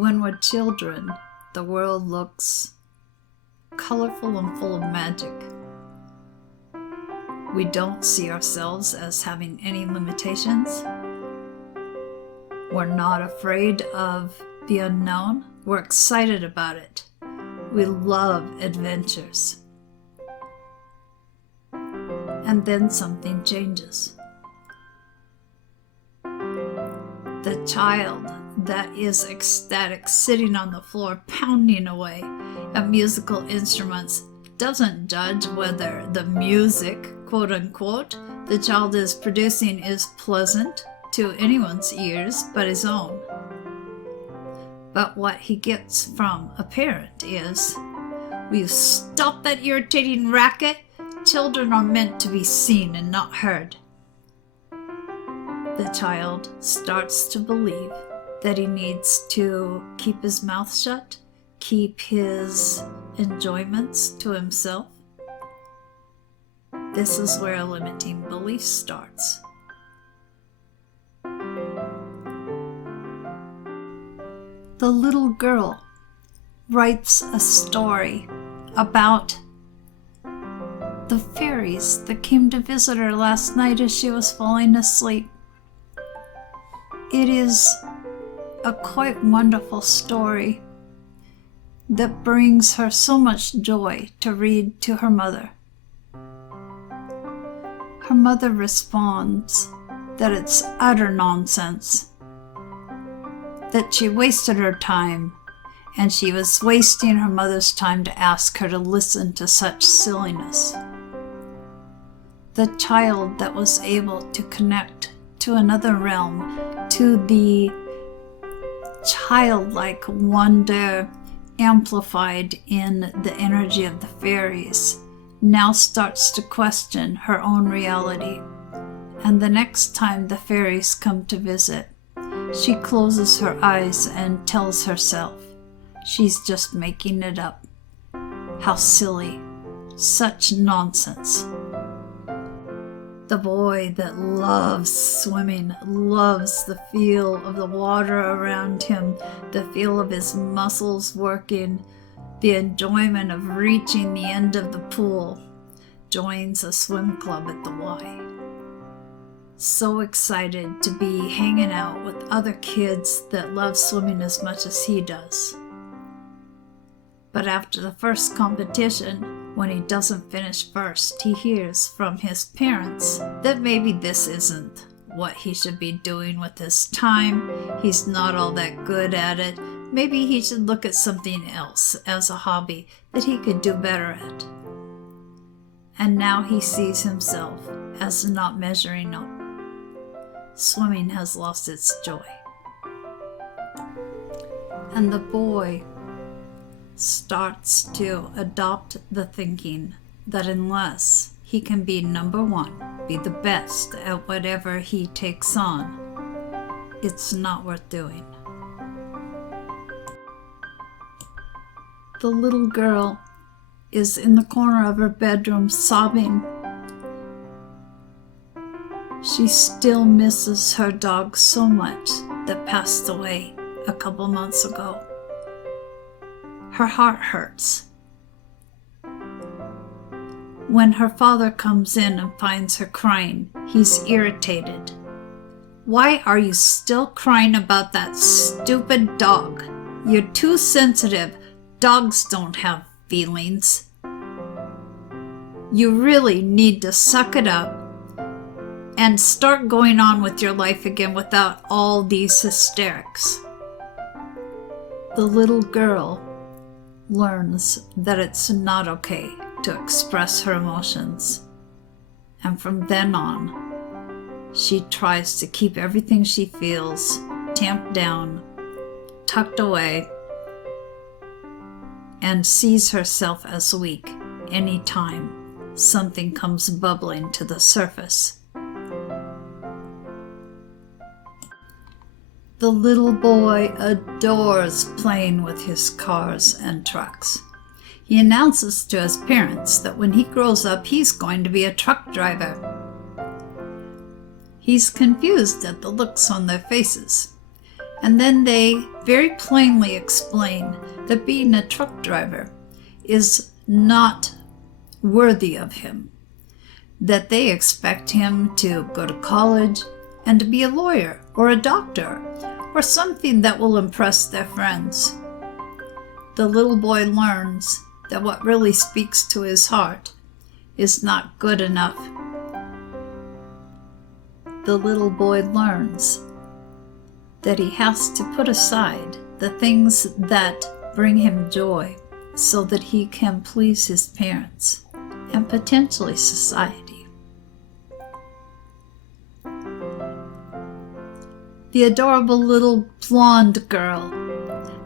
When we're children, the world looks colorful and full of magic. We don't see ourselves as having any limitations. We're not afraid of the unknown. We're excited about it. We love adventures. And then something changes. The child that is ecstatic, sitting on the floor, pounding away at musical instruments, doesn't judge whether the music, quote unquote, the child is producing is pleasant to anyone's ears but his own. But what he gets from a parent is, will you stop that irritating racket? Children are meant to be seen and not heard. The child starts to believe that he needs to keep his mouth shut, keep his enjoyments to himself. This is where a limiting belief starts. The little girl writes a story about the fairies that came to visit her last night as she was falling asleep. It is a quite wonderful story that brings her so much joy to read to her mother. Her mother responds that it's utter nonsense, that she wasted her time, and she was wasting her mother's time to ask her to listen to such silliness. The child that was able to connect to another realm, to the childlike wonder amplified in the energy of the fairies, now starts to question her own reality. And the next time the fairies come to visit, she closes her eyes and tells herself she's just making it up. How silly. Such nonsense. The boy that loves swimming, loves the feel of the water around him, the feel of his muscles working, the enjoyment of reaching the end of the pool, joins a swim club at the Y. So excited to be hanging out with other kids that love swimming as much as he does. But after the first competition, when he doesn't finish first, he hears from his parents that maybe this isn't what he should be doing with his time. He's not all that good at it. Maybe he should look at something else as a hobby that he could do better at. And now he sees himself as not measuring up. Swimming has lost its joy. And the boy starts to adopt the thinking that unless he can be number one, be the best at whatever he takes on, it's not worth doing. The little girl is in the corner of her bedroom sobbing. She still misses her dog so much that passed away a couple months ago. Her heart hurts. When her father comes in and finds her crying, he's irritated. Why are you still crying about that stupid dog? You're too sensitive. Dogs don't have feelings. You really need to suck it up and start going on with your life again without all these hysterics. The little girl learns that it's not okay to express her emotions. And from then on, she tries to keep everything she feels tamped down, tucked away, and sees herself as weak anytime something comes bubbling to the surface. The little boy adores playing with his cars and trucks. He announces to his parents that when he grows up, he's going to be a truck driver. He's confused at the looks on their faces. And then they very plainly explain that being a truck driver is not worthy of him, that they expect him to go to college and to be a lawyer or a doctor or something that will impress their friends. The little boy learns that what really speaks to his heart is not good enough. The little boy learns that he has to put aside the things that bring him joy so that he can please his parents and potentially society. The adorable little blonde girl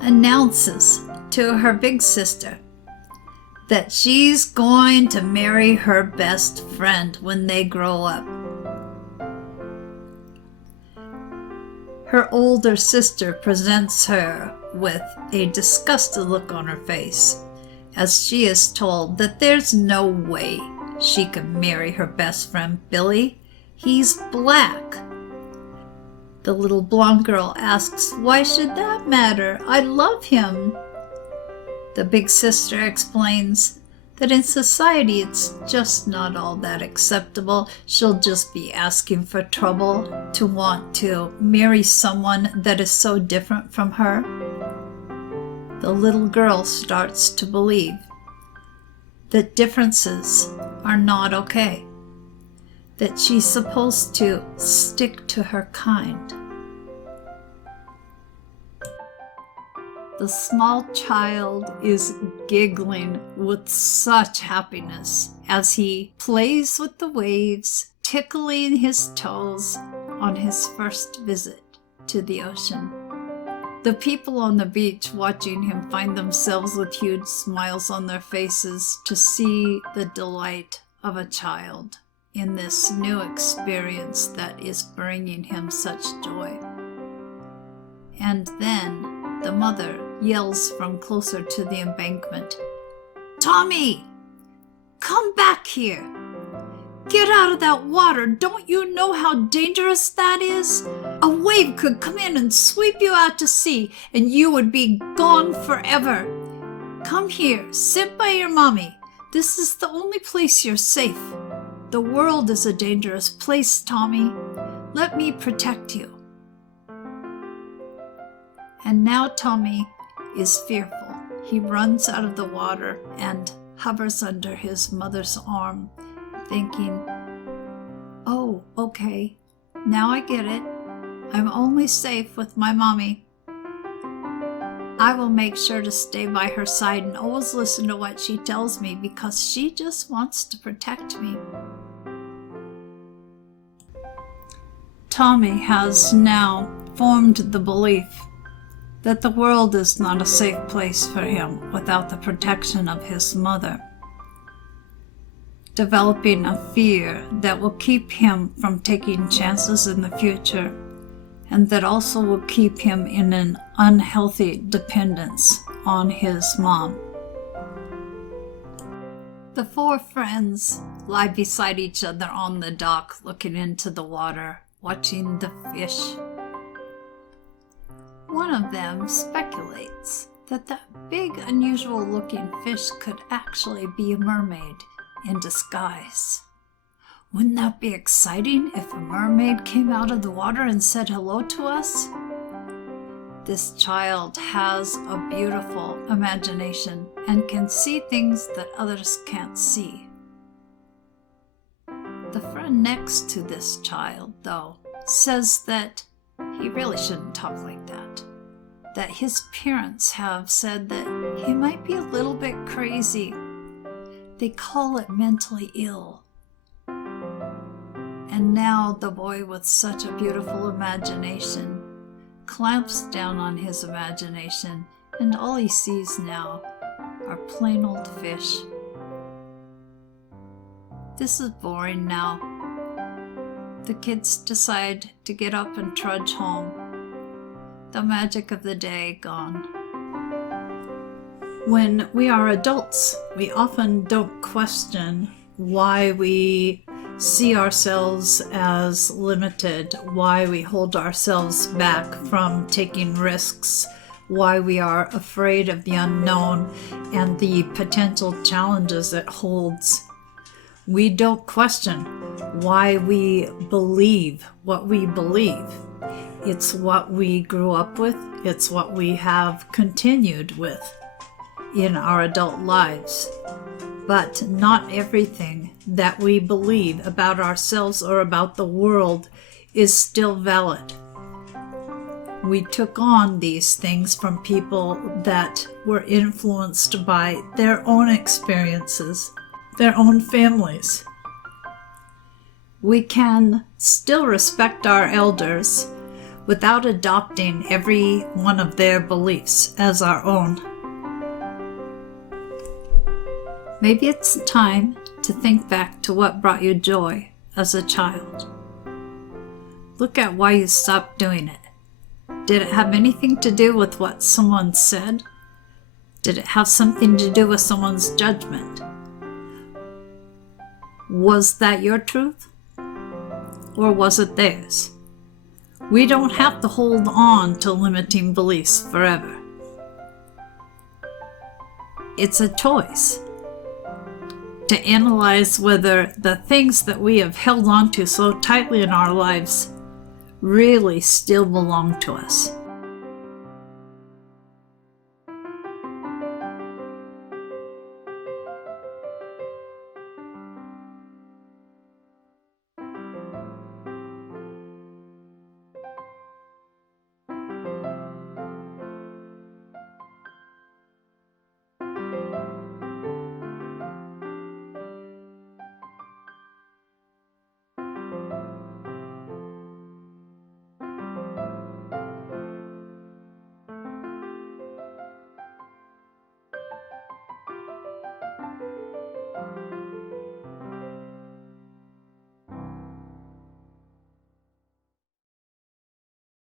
announces to her big sister that she's going to marry her best friend when they grow up. Her older sister presents her with a disgusted look on her face as she is told that there's no way she can marry her best friend Billy. He's black. The little blonde girl asks, "Why should that matter? I love him." The big sister explains that in society it's just not all that acceptable. She'll just be asking for trouble to want to marry someone that is so different from her. The little girl starts to believe that differences are not okay, that she's supposed to stick to her kind. The small child is giggling with such happiness as he plays with the waves, tickling his toes on his first visit to the ocean. The people on the beach watching him find themselves with huge smiles on their faces to see the delight of a child in this new experience that is bringing him such joy. And then the mother yells from closer to the embankment, "Tommy, come back here. Get out of that water. Don't you know how dangerous that is? A wave could come in and sweep you out to sea, and you would be gone forever. Come here, sit by your mommy. This is the only place you're safe. The world is a dangerous place, Tommy. Let me protect you." And now Tommy is fearful. He runs out of the water and hovers under his mother's arm, thinking, "Oh, okay, now I get it. I'm only safe with my mommy. I will make sure to stay by her side and always listen to what she tells me because she just wants to protect me." Tommy has now formed the belief that the world is not a safe place for him without the protection of his mother, developing a fear that will keep him from taking chances in the future, and that also will keep him in an unhealthy dependence on his mom. The four friends lie beside each other on the dock, looking into the water, watching the fish. One of them speculates that that big, unusual-looking fish could actually be a mermaid in disguise. Wouldn't that be exciting if a mermaid came out of the water and said hello to us? This child has a beautiful imagination and can see things that others can't see. The friend next to this child, though, says that he really shouldn't talk like that his parents have said that he might be a little bit crazy. They call it mentally ill. And now the boy with such a beautiful imagination clamps down on his imagination, and all he sees now are plain old fish. This is boring now. The kids decide to get up and trudge home. The magic of the day gone. When we are adults, we often don't question why we see ourselves as limited, why we hold ourselves back from taking risks, why we are afraid of the unknown and the potential challenges it holds. We don't question why we believe what we believe. It's what we grew up with. It's what we have continued with in our adult lives. But not everything that we believe about ourselves or about the world is still valid. We took on these things from people that were influenced by their own experiences, their own families. We can still respect our elders without adopting every one of their beliefs as our own. Maybe it's time to think back to what brought you joy as a child. Look at why you stopped doing it. Did it have anything to do with what someone said? Did it have something to do with someone's judgment? Was that your truth? Or was it theirs? We don't have to hold on to limiting beliefs forever. It's a choice to analyze whether the things that we have held on to so tightly in our lives really still belong to us.